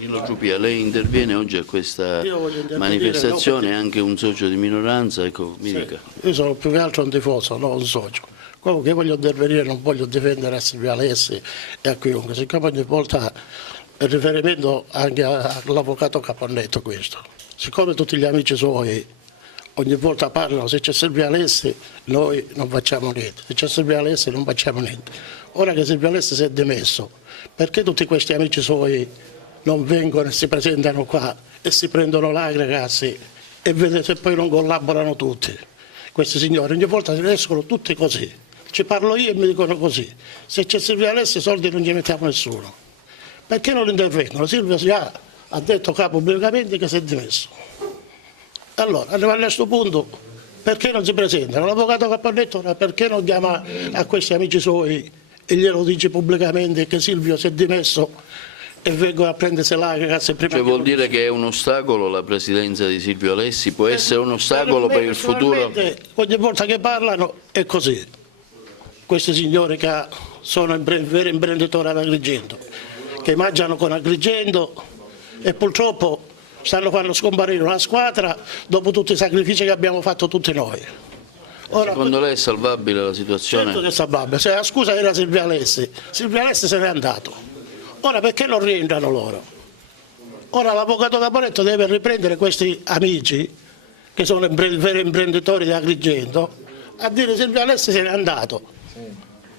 Nilo Giupia, lei interviene oggi a questa manifestazione, anche un socio di minoranza, ecco, mi dica. Io sono più che altro un tifoso, non un socio. Quello che voglio intervenire, non voglio difendere a Silvia Alessi e a chiunque, siccome ogni volta è riferimento anche all'avvocato Capannetto questo. Siccome tutti gli amici suoi ogni volta parlano, se c'è Silvia Alessi noi non facciamo niente, se c'è Silvia Alessi non facciamo niente. Ora che Silvia Alessi si è dimesso, perché tutti questi amici suoi non vengono e si presentano qua e si prendono là, ragazzi, e vedete se poi non collaborano tutti? Questi signori ogni volta escono tutti così. Ci parlo io e mi dicono così. Se c'è Silvia Alessi i soldi non ci mettiamo nessuno. Perché non intervengono? Silvia già ha detto qua pubblicamente che si è dimesso. Allora, arrivando a questo punto, perché non si presentano? L'avvocato Capannetto perché non chiama a questi amici suoi e glielo dice pubblicamente che Silvio si è dimesso e vengono a prendersi là, ragazzi, prima. Cioè vuol dire che è un ostacolo la presidenza di Silvio Alessi? Può essere un ostacolo per il futuro? Ogni volta che parlano è così. Questi signori che sono veri imprenditori ad Agrigento, che mangiano con Agrigento e purtroppo stanno facendo scomparire una squadra dopo tutti i sacrifici che abbiamo fatto tutti noi. Ora, secondo lei è salvabile la situazione? Certo che è salvabile. Se la scusa era Silvia Alessi se n'è andato. Ora perché non rientrano loro? Ora l'avvocato Capannetto deve riprendere questi amici che sono veri imprenditori di Agrigento a dire Silvio Alessi se n'è andato.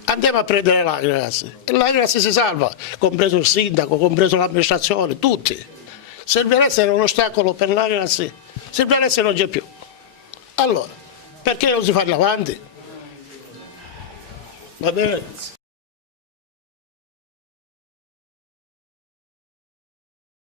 Andiamo a prendere l'Agri, ragazzi. E l'Agri si salva, compreso il sindaco, compreso l'amministrazione, tutti. Silvio Alessi era un ostacolo per l'Agri, Silvio Alessi non c'è più. Allora, perché non si fa avanti? Va bene?